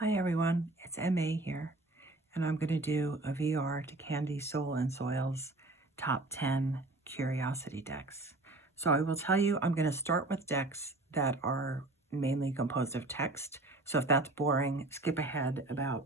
Hi everyone, it's MA here, and I'm going to do a VR to Candy Soul and Soil's top 10 curiosity decks. So I will tell you, I'm going to start with decks that are mainly composed of text. So if that's boring, skip ahead about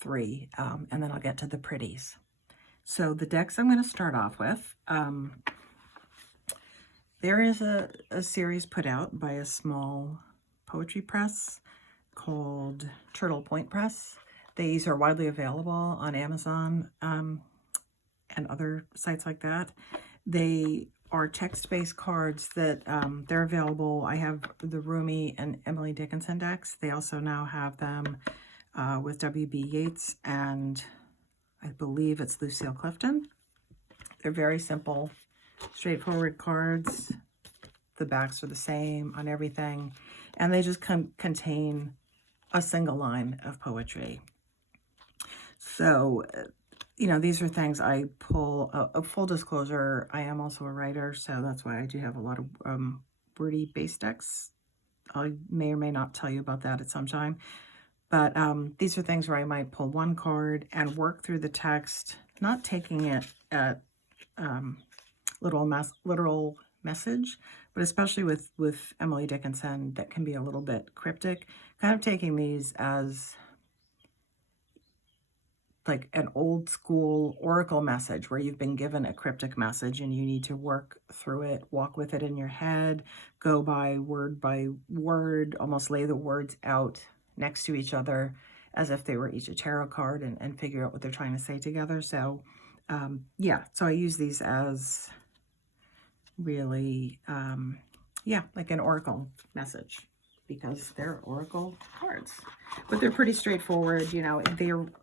3, and then I'll get to the pretties. So the decks I'm going to start off with, there is a series put out by a small poetry press called Turtle Point Press. These are widely available on Amazon and other sites like that. They are text-based cards that they're available. I have the Rumi and Emily Dickinson decks. They also now have them with W.B. Yeats and I believe it's Lucille Clifton. They're very simple, straightforward cards. The backs are the same on everything, and they just contain a single line of poetry. So, you know, these are things I pull. A full disclosure, I am also a writer, so that's why I do have a lot of wordy base decks. I may or may not tell you about that at some time. But these are things where I might pull one card and work through the text, not taking it at literal message, but especially with Emily Dickinson, that can be a little bit cryptic, kind of taking these as like an old school oracle message where you've been given a cryptic message and you need to work through it, walk with it in your head, go by word, almost lay the words out next to each other as if they were each a tarot card and figure out what they're trying to say together. So yeah, so I use these as really, like an oracle message because they're oracle cards. But they're pretty straightforward, you know.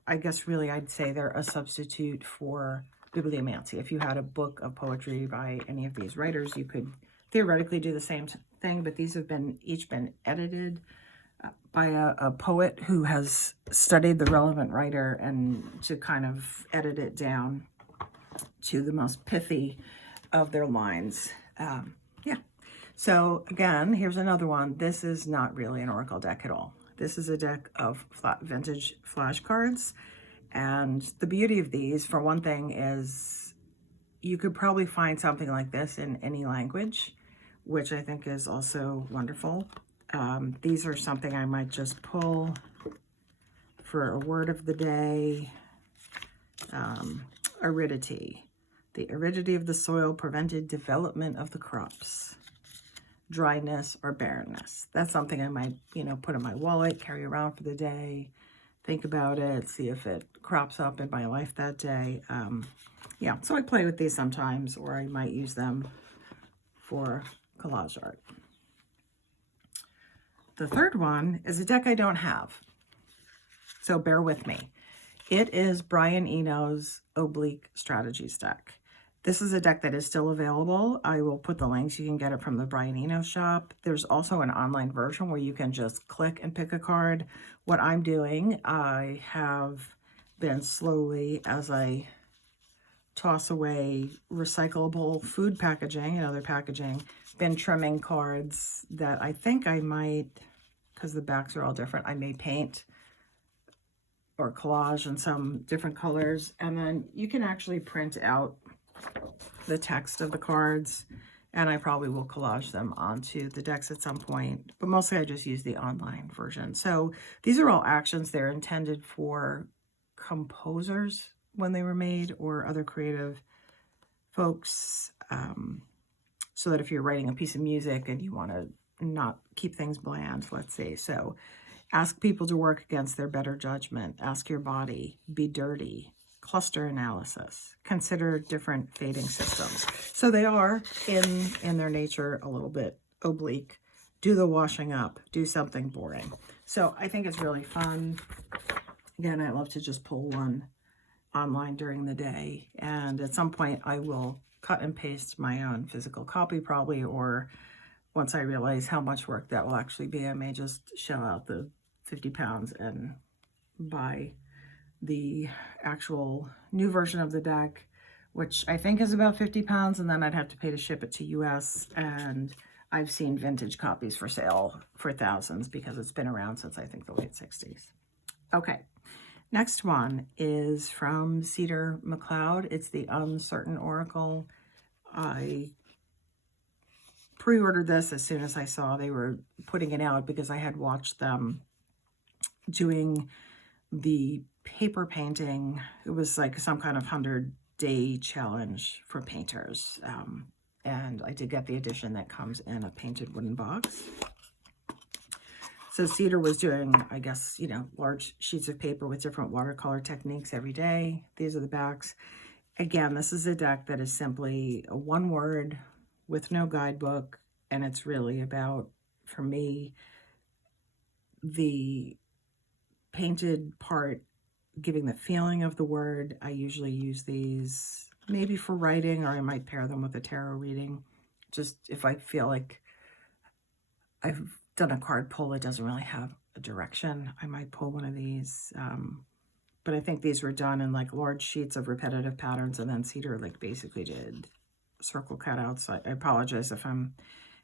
I guess really I'd say they're a substitute for bibliomancy. If you had a book of poetry by any of these writers, you could theoretically do the same thing, but these have each been edited by a poet who has studied the relevant writer and to kind of edit it down to the most pithy of their lines. Yeah. So again, here's another one. This is not really an oracle deck at all. This is a deck of vintage flashcards. And the beauty of these, for one thing, is you could probably find something like this in any language, which I think is also wonderful. These are something I might just pull for a word of the day. Aridity. The aridity of the soil prevented development of the crops. Dryness or barrenness. That's something I might, put in my wallet, carry around for the day, think about it, see if it crops up in my life that day. Yeah, so I play with these sometimes, or I might use them for collage art. The third one is a deck I don't have, so bear with me. It is Brian Eno's Oblique Strategies deck. This is a deck that is still available. I will put the links. You can get it from the Brian Eno shop. There's also an online version where you can just click and pick a card. What I'm doing, I have been slowly, as I toss away recyclable food packaging and other packaging, been trimming cards that I think I might, because the backs are all different, I may paint or collage in some different colors. And then you can actually print out the text of the cards, and I probably will collage them onto the decks at some point, but mostly I just use the online version. So these are all actions. They're intended for composers when they were made, or other creative folks, so that if you're writing a piece of music and you want to not keep things bland, let's say, so ask people to work against their better judgment, ask your body, be dirty, cluster analysis, consider different fading systems. So they are, in their nature, a little bit oblique. Do the washing up, do something boring. So I think it's really fun. Again, I love to just pull one online during the day, and at some point I will cut and paste my own physical copy probably, or once I realize how much work that will actually be, I may just shell out the 50 pounds and buy the actual new version of the deck, which I think is about 50 pounds, and then I'd have to pay to ship it to US, and I've seen vintage copies for sale for thousands because it's been around since I think the late 60s. Okay, next one is from Cedar McLeod. It's the Uncertain Oracle. I pre-ordered this as soon as I saw they were putting it out because I had watched them doing the paper painting. It was like some kind of 100-day challenge for painters. And I did get the edition that comes in a painted wooden box. So Cedar was doing, I guess, you know, large sheets of paper with different watercolor techniques every day. These are the backs. Again, this is a deck that is simply a one word with no guidebook. And it's really about, for me, the painted part giving the feeling of the word. I usually use these maybe for writing, or I might pair them with a tarot reading. Just if I feel like I've done a card pull that doesn't really have a direction, I might pull one of these. But I think these were done in like large sheets of repetitive patterns, and then Cedar like basically did circle cutouts. I apologize if I'm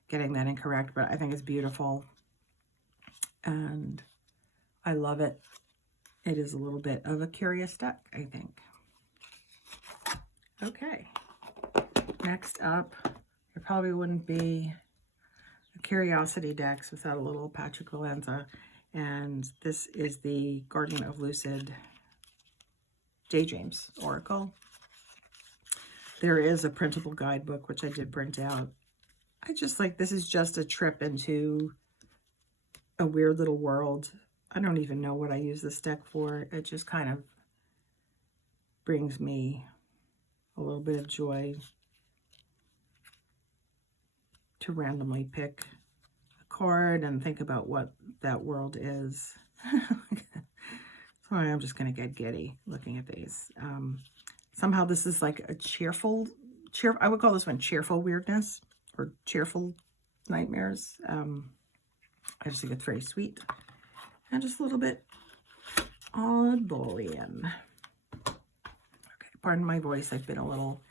getting that incorrect, but I think it's beautiful and I love it. It is a little bit of a curious deck, I think. Okay, next up, it probably wouldn't be a Curiosity decks without a little Patrick Valenza, and this is the Guardian of Lucid Daydreams Oracle. There is a printable guidebook, which I did print out. I just like, this is just a trip into a weird little world. I don't even know what I use this deck for. It just kind of brings me a little bit of joy to randomly pick a card and think about what that world is. Sorry, I'm just going to get giddy looking at these. Somehow this is like a cheerful, I would call this one cheerful weirdness or cheerful nightmares. I just think it's very sweet and just a little bit oddballian. Okay, pardon my voice. I've been a little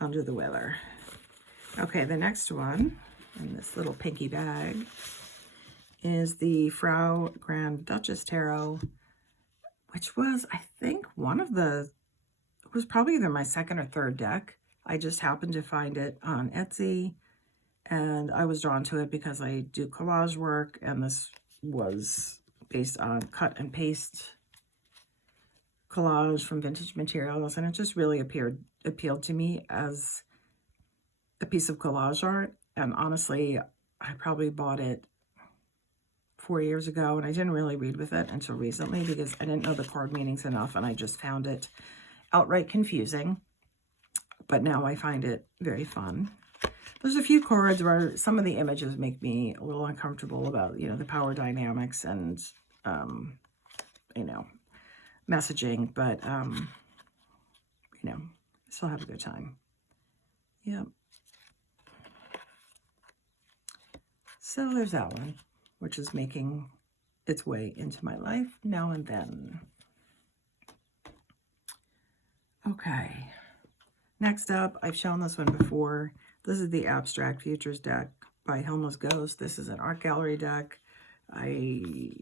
under the weather. Okay, the next one in this little pinky bag is the Frau Grand Duchess Tarot, which was, I think, it was probably either my second or third deck. I just happened to find it on Etsy, and I was drawn to it because I do collage work, and this was based on cut and paste collage from vintage materials, and it just really appealed to me as a piece of collage art. And honestly, I probably bought it 4 years ago, and I didn't really read with it until recently because I didn't know the card meanings enough, and I just found it outright confusing. But now I find it very fun. There's a few cards where some of the images make me a little uncomfortable about, you know, the power dynamics and, you know, messaging, but, you know, still have a good time. Yep. So there's that one, which is making its way into my life now and then. Okay. Next up, I've shown this one before. This is the Abstract Futures deck by Helma's Ghost. This is an art gallery deck. It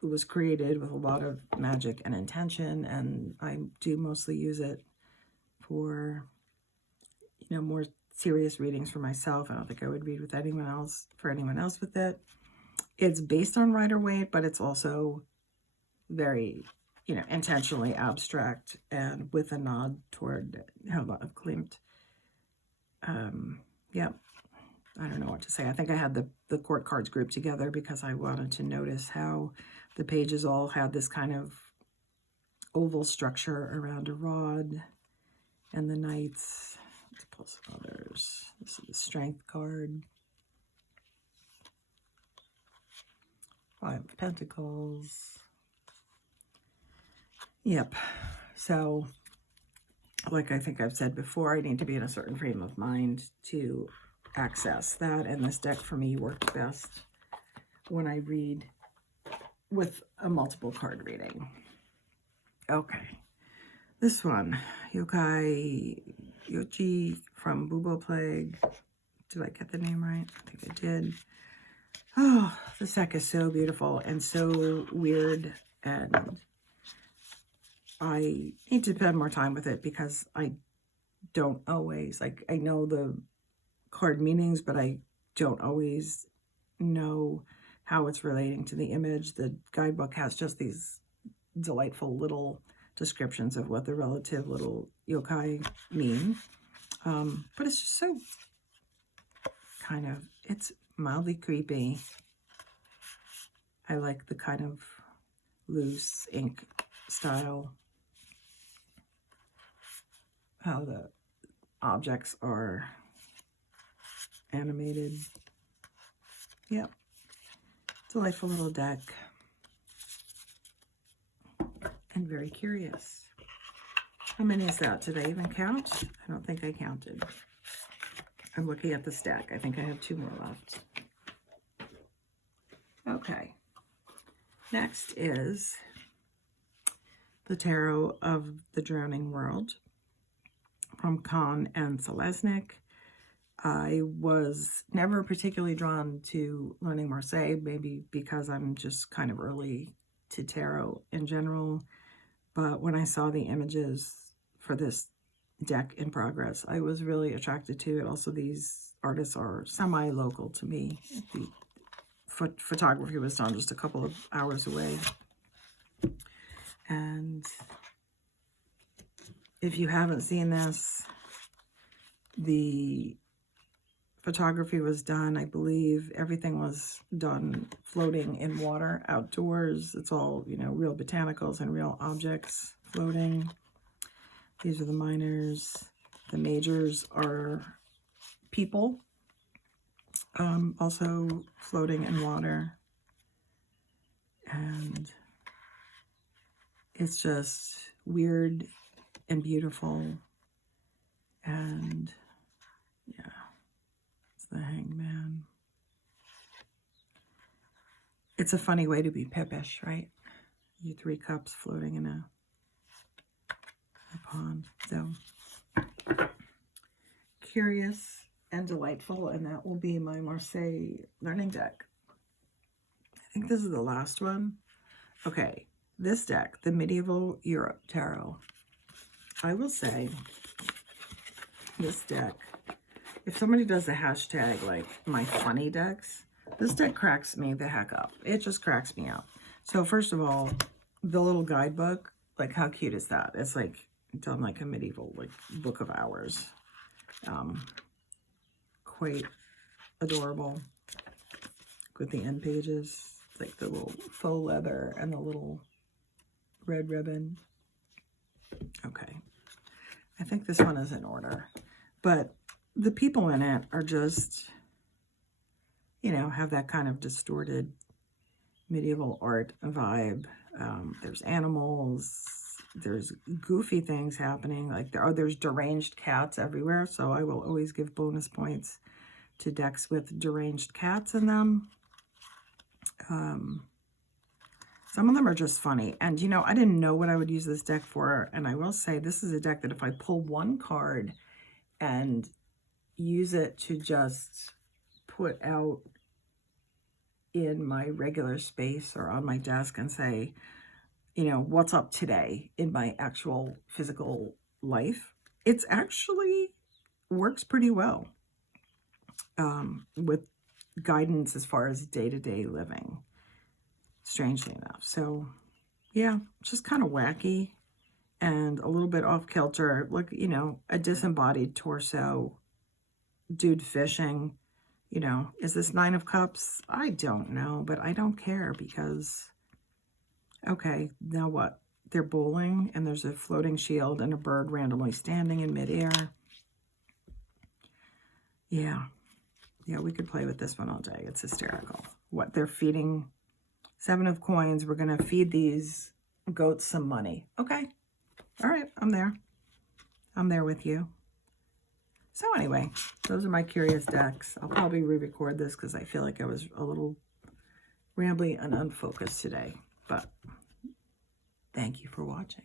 was created with a lot of magic and intention, and I do mostly use it for, you know, more serious readings for myself. I don't think I would read with anyone else, with it. It's based on Rider-Waite, but it's also very, you know, intentionally abstract and with a nod toward Helma of Klimt. Yep. I don't know what to say. I think I had the court cards grouped together because I wanted to notice how the pages all had this kind of oval structure around a rod, and the knights. Let's pull some others. This is the Strength card. 5 of Pentacles. Yep. So, like I think I've said before, I need to be in a certain frame of mind to access that, and this deck for me works best when I read with a multiple card reading. Okay, this one, Yokai Yochi from Bubo Plague, Did I get the name right? I think I did. Oh, this deck is so beautiful and so weird, and I need to spend more time with it because I don't always, like, I know the card meanings, but I don't always know how it's relating to the image. The guidebook has just these delightful little descriptions of what the relative little yokai mean. But it's just so kind of, it's mildly creepy. I like the kind of loose ink style, how the objects are animated. Yep. Delightful little deck. And very curious. How many is that? Did I even count? I don't think I counted. I'm looking at the stack. I think I have 2 more left. Okay. Next is the Tarot of the Drowning World from Kahn and Selesnik. I was never particularly drawn to learning Marseille, maybe because I'm just kind of early to tarot in general. But when I saw the images for this deck in progress, I was really attracted to it. Also, these artists are semi-local to me. The photography was done just a couple of hours away. And if you haven't seen this, the photography was done, I believe everything was done floating in water outdoors. It's all, you know, real botanicals and real objects floating. These are the minors. The majors are people, also floating in water. And it's just weird and beautiful. And yeah. The Hangman. It's a funny way to be pippish, right? You 3 cups floating in a pond. So curious and delightful, and that will be my Marseille learning deck. I think this is the last one. Okay, this deck, the Medieval Europe Tarot. I will say this deck, if somebody does the hashtag, like, my funny decks, this deck cracks me the heck up. It just cracks me up. So first of all, the little guidebook, like, how cute is that? It's like done like a medieval, like, book of hours. Quite adorable with the end pages, like the little faux leather and the little red ribbon. Okay. I think this one is in order. But the people in it are just, you know, have that kind of distorted medieval art vibe. There's animals, there's goofy things happening, like there's deranged cats everywhere, so I will always give bonus points to decks with deranged cats in them. Some of them are just funny, and you know, I didn't know what I would use this deck for, and I will say this is a deck that if I pull one card and use it to just put out in my regular space or on my desk and say, you know, what's up today in my actual physical life, it's actually works pretty well with guidance as far as day-to-day living, strangely enough. So yeah, just kind of wacky and a little bit off kilter. Look, you know, a disembodied torso, dude fishing. You know, is this 9 of Cups? I don't know, but I don't care because, okay, now what? They're bowling and there's a floating shield and a bird randomly standing in midair. Yeah, we could play with this one all day. It's hysterical. What, they're feeding 7 of Coins. We're going to feed these goats some money. Okay, all right, I'm there. I'm there with you. So anyway, those are my curious decks. I'll probably re-record this because I feel like I was a little rambly and unfocused today. But thank you for watching.